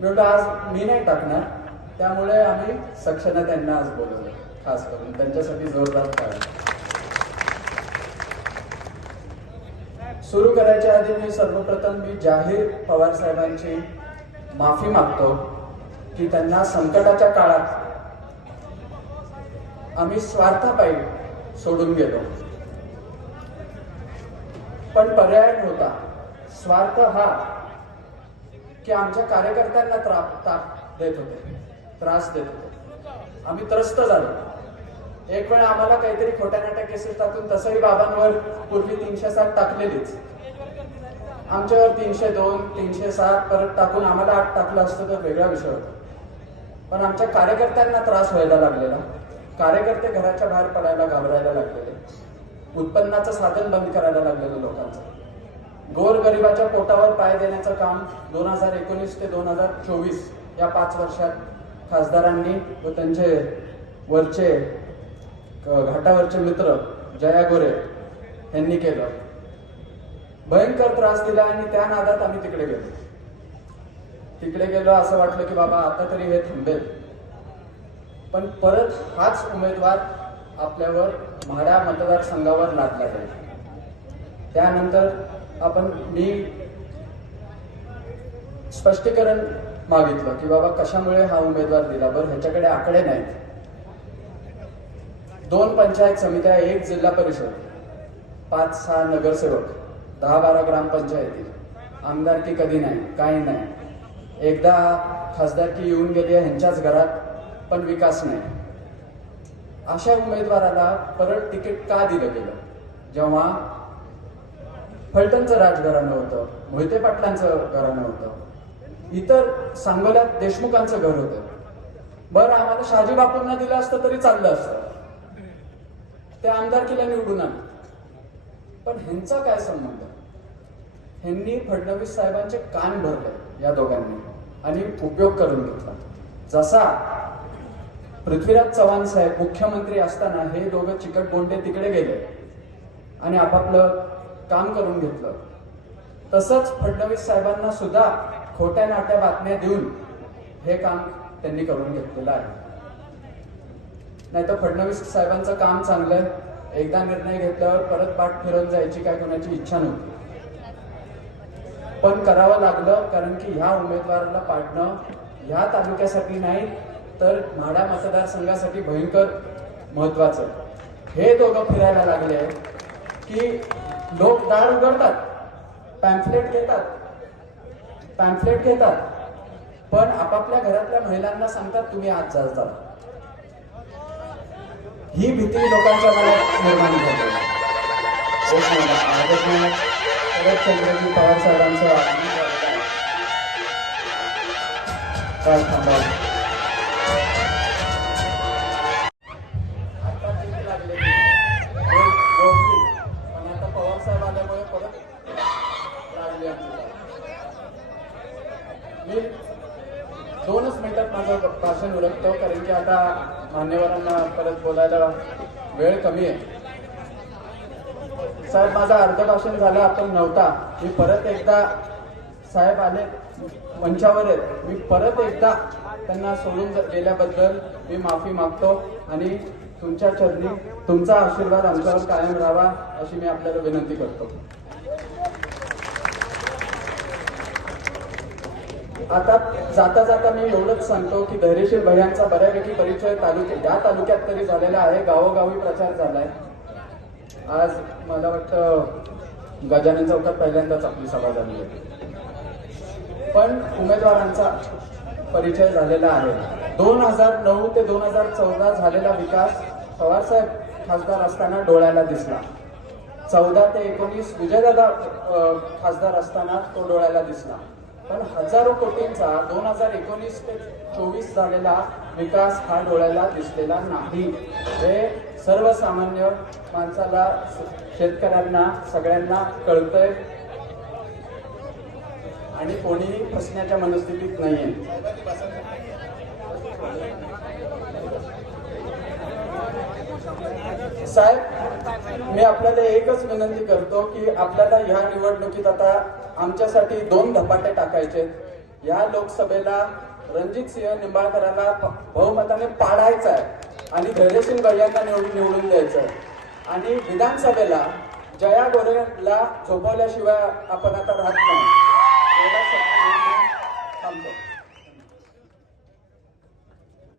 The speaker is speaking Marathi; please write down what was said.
मी म्हटलं आज मी नाही टाकणार. त्यामुळे आम्ही सक्षना त्यांना आज बोलवलं खास करून त्यांच्यासाठी जोरदार टाळ्या सुरू करायच्या आधी मी सर्वप्रथम मी जाहीर पवार साहेबांची माफी मागतो की त्यांना संकटाच्या काळात आम्ही स्वार्थापायी सोडून गेलो. पण पर्याय नव्हता. स्वार्थ हा की आमच्या कार्यकर्त्यांना त्रास ताप देत होते. त्रास देत होते. आम्ही त्रस्त झालो. एक वेळ आम्हाला काहीतरी खोट्या नाट्या केसेस टाकून तसंही बाबांवर पूर्वी तीनशे सात टाकलेलीच. आमच्यावर तीनशे दोन तीनशे सात परत टाकून आम्हाला आठ टाकलं असतं तर वेगळा विषय होता. पण आमच्या कार्यकर्त्यांना त्रास व्हायला लागलेला. कार्यकर्ते घराच्या बाहेर पडायला घाबरायला लागलेले. उत्पन्नाचं साधन बंद करायला लागलेलं लोकांचं. गोरगरिबाच्या पोटावर पाय देण्याचं काम दोन हजार एकोणीस ते दोन हजार चोवीस या पाच वर्षात खासदारांनी व त्यांचे वरचे घाटावरचे मित्र जया गोरे यांनी केलं. भयंकर त्रास दिला आणि त्या नादात आम्ही तिकडे गेलो. तिकडे गेलो असं वाटलं की बाबा आता तरी हे थांबेल. पण परत हाच उमेदवार आपल्यावर म्हाडा मतदारसंघावर लादला जाईल. त्यानंतर आपण मी स्पष्टीकरण मागितलं की बाबा कशामुळे हा उमेदवार दिला? बरं ह्याच्याकडे आकडे नाहीत. दोन पंचायत समित्या एक जिल्हा परिषद पाच सहा नगरसेवक दहा बारा ग्रामपंचायती आमदारकी कधी नाही काही नाही. एकदा खासदारकी येऊन गेली आहे ह्यांच्याच घरात पण विकास नाही. अशा उमेदवाराला परत तिकीट का दिलं गेलं? जेव्हा फलटणचं राजघराणं होतं मोहिते पाटलांचं घराणं होतं. इतर सांगोल्यात देशमुखांचं घर होतं. बरं आम्हाला शहाजी बापूंना दिलं असतं तरी चाललं असतं. त्या आमदारकीला निवडून आले. पण ह्यांचा काय संबंध? ह्यांनी फडणवीस साहेबांचे कान भरले या दोघांनी आणि उपयोग करून घेतला. जसा पृथ्वीराज चव्हाण साहेब मुख्यमंत्री असताना हे दोघं चिकट बोंडे तिकडे गेले आणि आपापलं काम करून घेतलं. तसंच फडणवीस साहेबांना सुद्धा खोट्या नाट्या बातम्या देऊन हे काम त्यांनी करून घेतलेलं आहे. नाही तर फडणवीस साहेबांचं काम चांगलं आहे एकदा निर्णय घेतल्यावर परत पाठ फिरवून जायची काय कोणाची इच्छा नव्हती. पण करावं लागलं कारण की ह्या उमेदवाराला पाडणं ह्या तालुक्यासाठी नाही तर म्हाडा मतदारसंघासाठी भयंकर महत्वाचं हे दोघं फिरायला लागले की लोक दार उघडतात पॅम्फलेट घेतात पॅम्फलेट घेतात. पण आपापल्या घरातल्या महिलांना सांगतात तुम्ही आज जातात ही भीती लोकांच्या मनात निर्माण झाली. एक मिनिट आजच चंद्रजी पवार साहेबांचं आगमन मी दोनच मिनिटात माझं भाषण उरकतो कारण की आता मान्यवरांना परत बोलायला वेळ कमी आहे. साहेब माझं अर्ध भाषण झालं आपण नव्हता. मी परत एकदा साहेब आले मंचावर आहेत. मी परत एकदा त्यांना सोडून गेल्याबद्दल मी माफी मागतो आणि तुमच्या चरणी तुमचा आशीर्वाद आमच्यावर कायम राहावा अशी मी आपल्याला विनंती करतो. आता जाता जाता मी एवढंच सांगतो की धैर्यशील भयांचा बऱ्यापैकी परिचय तालुक्यात या तालुक्यात तरी झालेला आहे गावोगावी प्रचार झालाय. आज मला वाटतं गजानन चौकात पहिल्यांदाच आपली सभा झाली आहे. पण उमेदवारांचा परिचय झालेला आहे. दोन हजार नऊ ते दोन हजार चौदा झालेला विकास पवारसाहेब खासदार असताना डोळ्याला दिसला. चौदा ते एकोणीस विजयदादा खासदार असताना तो डोळ्याला दिसला. पण हजारो कोटींचा दोन हजार एकोणीस ते चोवीस झालेला विकास हा डोळ्याला दिसलेला नाही. हे सर्वसामान्य माणसाला शेतकऱ्यांना सगळ्यांना कळतंय. आणि कोणीही फसण्याच्या मनस्थितीत नाहीये. साहेब मी आपल्याला एकच विनंती करतो की आपल्याला ह्या निवडणुकीत आता आमच्यासाठी दोन धपाटे टाकायचे. या लोकसभेला रणजित सिंह निंबाळकरांना बहुमताने पाडायचा आहे. आणि धैर्यशील गड्यांना निवडून निवडून द्यायचं आणि विधानसभेला जया गोरेला झोपवल्याशिवाय आपण आता राहत नाही. थांबतो.